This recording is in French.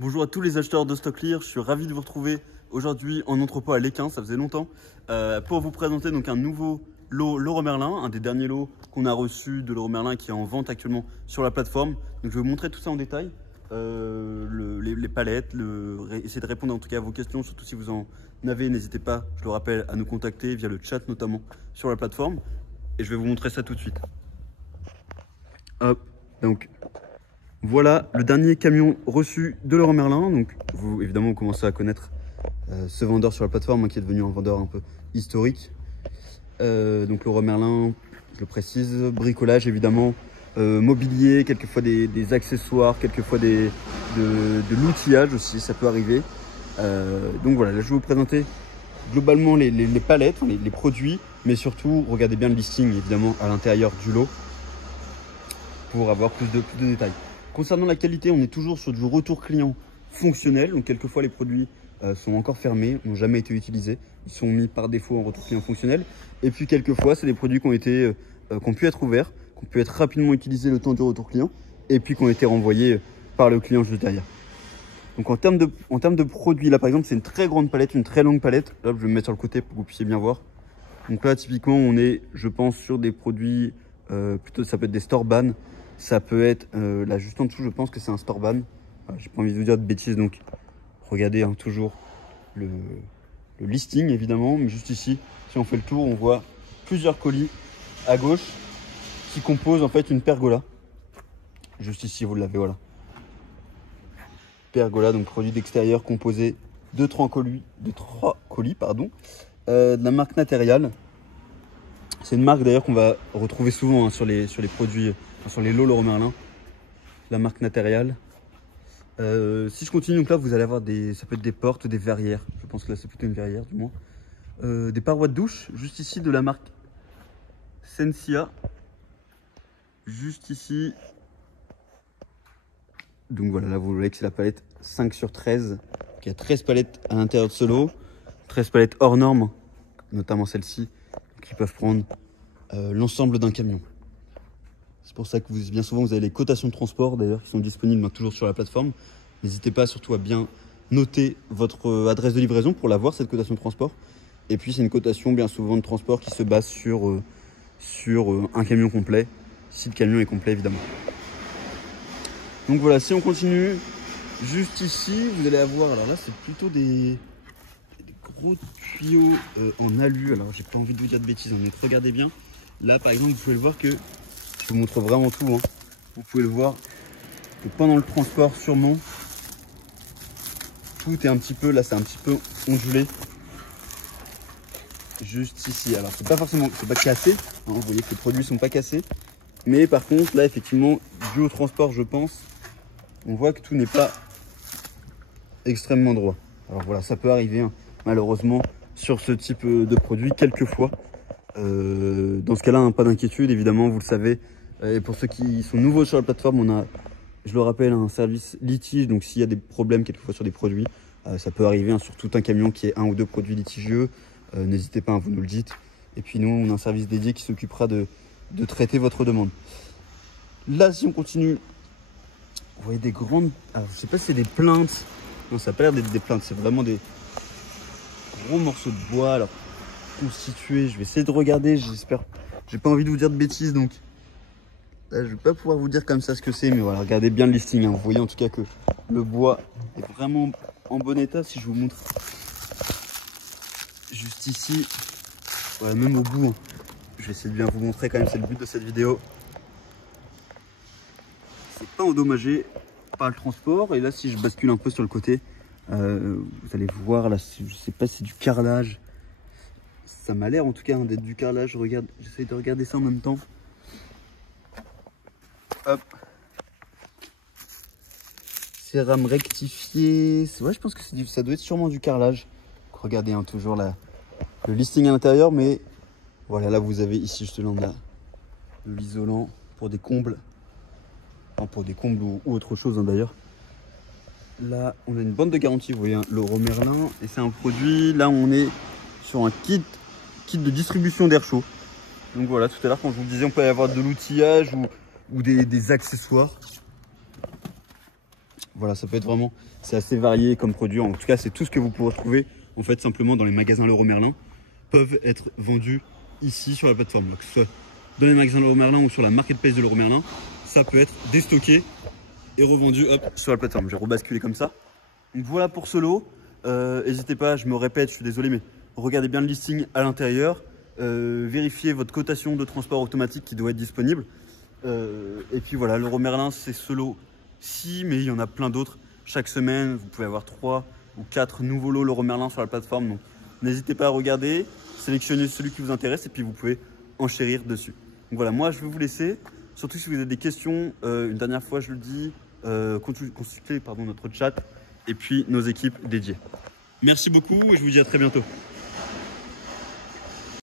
Bonjour à tous les acheteurs de StockClear, je suis ravi de vous retrouver aujourd'hui en entrepôt à Lesquin, ça faisait longtemps, pour vous présenter donc un nouveau lot Leroy Merlin, un des derniers lots qu'on a reçu de Leroy Merlin qui est en vente actuellement sur la plateforme. Donc je vais vous montrer tout ça en détail, les palettes, essayer de répondre en tout cas à vos questions, surtout si vous en avez, n'hésitez pas, je le rappelle, à nous contacter via le chat notamment sur la plateforme. Et je vais vous montrer ça tout de suite. Hop, donc voilà le dernier camion reçu de Leroy Merlin. Donc vous, évidemment, vous commencez à connaître ce vendeur sur la plateforme qui est devenu un vendeur un peu historique. Donc Leroy Merlin, je le précise, bricolage évidemment, mobilier, quelquefois des accessoires, quelquefois de l'outillage aussi, ça peut arriver. Donc voilà, là je vais vous présenter globalement les palettes, les produits, mais surtout regardez bien le listing évidemment à l'intérieur du lot pour avoir plus de détails. Concernant la qualité, on est toujours sur du retour client fonctionnel. Donc quelquefois les produits sont encore fermés, n'ont jamais été utilisés. Ils sont mis par défaut en retour client fonctionnel. Et puis quelquefois, c'est des produits qui ont pu être ouverts, qui ont pu être rapidement utilisés le temps du retour client, et puis qui ont été renvoyés par le client juste derrière. Donc en termes de produits, là par exemple, c'est une très grande palette, une très longue palette. Là, je vais me mettre sur le côté pour que vous puissiez bien voir. Donc là, typiquement, on est, je pense, sur des produits, plutôt ça peut être des Storban. Ça peut être, là juste en dessous, je pense que c'est un Storban. J'ai pas envie de vous dire de bêtises, donc regardez hein, toujours le listing évidemment. Mais juste ici, si on fait le tour, on voit plusieurs colis à gauche qui composent en fait une pergola. Juste ici, vous l'avez, voilà. Pergola, donc produit d'extérieur composé de 3 colis, de la marque Natérial. C'est une marque d'ailleurs qu'on va retrouver souvent hein, sur les produits, sur les lots Leroy Merlin, la marque Natérial. Si je continue, donc là vous allez avoir ça peut être des portes, des verrières. Je pense que là c'est plutôt une verrière du moins. Des parois de douche, juste ici de la marque Sensia. Juste ici. Donc voilà, là vous voyez que c'est la palette 5 sur 13. Il y a 13 palettes à l'intérieur de ce lot. 13 palettes hors normes, notamment celle-ci, qui peuvent prendre l'ensemble d'un camion. C'est pour ça que bien souvent vous avez les cotations de transport d'ailleurs qui sont disponibles toujours sur la plateforme. N'hésitez pas surtout à bien noter votre adresse de livraison pour l'avoir, cette cotation de transport. Et puis c'est une cotation bien souvent de transport qui se base sur un camion complet, si le camion est complet évidemment. Donc voilà, si on continue, juste ici vous allez avoir, alors là c'est plutôt des gros tuyaux en alu. Alors j'ai pas envie de vous dire de bêtises, mais regardez bien. Là par exemple vous pouvez le voir que, je vous montre vraiment tout, hein. Vous pouvez le voir que pendant le transport sûrement, tout est un petit peu, là c'est un petit peu ondulé. Juste ici, alors c'est pas forcément, c'est pas cassé, hein. Vous voyez que les produits sont pas cassés. Mais par contre là effectivement, dû au transport je pense, on voit que tout n'est pas extrêmement droit. Alors voilà, ça peut arriver hein, malheureusement sur ce type de produit quelquefois. Dans ce cas-là, hein, pas d'inquiétude évidemment, vous le savez. Et pour ceux qui sont nouveaux sur la plateforme, on a, je le rappelle, un service litige. Donc s'il y a des problèmes quelquefois sur des produits, ça peut arriver hein, sur tout un camion qui ait 1 ou 2 produits litigieux. N'hésitez pas, hein, vous nous le dites. Et puis nous, on a un service dédié qui s'occupera de traiter votre demande. Là, si on continue, vous voyez des grandes, alors, je sais pas si c'est des plaintes. Non, ça n'a pas l'air d'être des plaintes, c'est vraiment des gros morceaux de bois. Alors constitués, je vais essayer de regarder, j'espère, j'ai pas envie de vous dire de bêtises, donc là, je vais pas pouvoir vous dire comme ça ce que c'est, mais voilà, regardez bien le listing, hein. Vous voyez en tout cas que le bois est vraiment en bon état. Si je vous montre juste ici, voilà, même au bout, hein. Je vais essayer de bien vous montrer quand même, c'est le but de cette vidéo. C'est pas endommagé par le transport. Et là, si je bascule un peu sur le côté, vous allez voir là, je sais pas si c'est du carrelage. Ça m'a l'air en tout cas hein, d'être du carrelage. Regarde, j'essaie de regarder ça en même temps. Hop. Cérame rectifié. Ouais, je pense que ça doit être sûrement du carrelage. Donc, regardez hein, toujours là, le listing à l'intérieur, mais voilà, là vous avez ici justement là, de l'isolant pour des combles. Enfin, pour des combles ou autre chose hein, d'ailleurs. Là, on a une bande de garantie, vous voyez, hein, Leroy Merlin. Et c'est un produit, là on est sur un kit de distribution d'air chaud. Donc voilà, tout à l'heure quand je vous disais on peut y avoir de l'outillage ou des accessoires. Voilà, ça peut être vraiment, c'est assez varié comme produit. En tout cas, c'est tout ce que vous pourrez trouver en fait simplement dans les magasins Leroy Merlin peuvent être vendus ici sur la plateforme. Donc, que ce soit dans les magasins Leroy Merlin ou sur la marketplace de Leroy Merlin, ça peut être déstocké et revendu sur la plateforme. J'ai rebasculé comme ça. Donc voilà pour ce lot. N'hésitez pas, je me répète, je suis désolé, mais regardez bien le listing à l'intérieur. Vérifiez votre cotation de transport automatique qui doit être disponible. Et puis voilà, Leroy Merlin, c'est ce lot-ci, mais il y en a plein d'autres. Chaque semaine, vous pouvez avoir 3 ou 4 nouveaux lots Leroy Merlin sur la plateforme. Donc n'hésitez pas à regarder, sélectionner celui qui vous intéresse et puis vous pouvez enchérir dessus. Donc voilà, moi je vais vous laisser. Surtout si vous avez des questions, une dernière fois je le dis, consultez notre chat et puis nos équipes dédiées. Merci beaucoup et je vous dis à très bientôt.